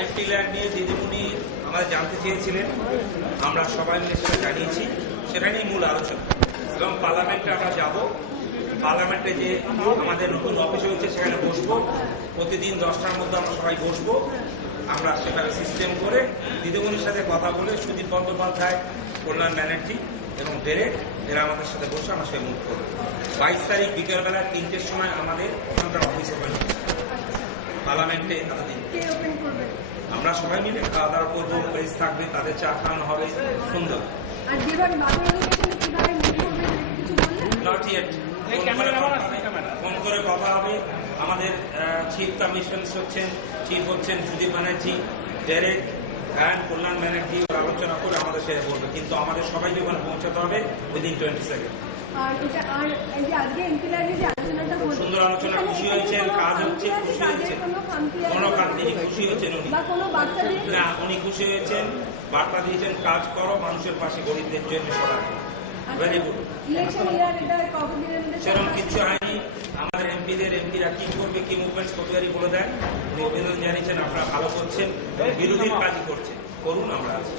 MP land নিয়ে দিদিমণি আমাদের জানতে চেয়েছিলেন, আমরা সবাই মিলে সেটা জানিয়েছি, সেটা নিয়ে মূল আলোচনা। এবং পার্লামেন্টে আমরা যাব, পার্লামেন্টে যে আমাদের নতুন অফিস হয়েছে সেখানে বসবো, প্রতিদিন 10টার মধ্যে আমরা সবাই বসবো। আমরা সেখানে সিস্টেম করে দিদিমণির সাথে কথা বলে সুদীপ বন্দ্যোপাধ্যায়, কল্যাণ ব্যানার্জি এবং ডেরেক এরা আমাদের সাথে বসে আমরা সেই মুখ করবো। 22 তারিখ বিকেলবেলা 3টের সময় আমাদের ওখানকার অফিস ওপেন পার্লামেন্টে। আমরা সবাই মিলে খাওয়া দাওয়া করবো, প্রেস থাকবে, তাদের চা খাওয়ানো হবে, সুন্দর। নট ইয়েট, ফোন করে কথা হবে। আমাদের চিফ কমিশনার চিফ হচ্ছেন সুদীপ ব্যানার্জি, ডেরেক অ্যান্ড কল্যাণ ব্যানার্জি, আলোচনা করে আমাদের সেরে বলবে। কিন্তু আমাদের সবাইকে ওখানে পৌঁছাতে হবে উইদিন 20 সেকেন্ড। সুন্দর আলোচনা, খুশি হয়েছেন, কাজ হচ্ছে, খুশি হয়েছেন, কোনো কাজ তিনি খুশি হয়েছেন উনি না, উনি খুশি হয়েছেন, বার্তা দিয়েছেন কাজ করো, মানুষের পাশে, গরিবদের জন্য সবাই। Very good. সেরকম কিছু হয়নি। আমাদের এমপিরা কি করবে, কি মুভমেন্টস প্রতিবারই বলে দেন। উনি অভিনন্দন জানিয়েছেন, আপনারা ভালো করছেন, বিরোধীর কাজই করছেন, করুন, আমরা আছি।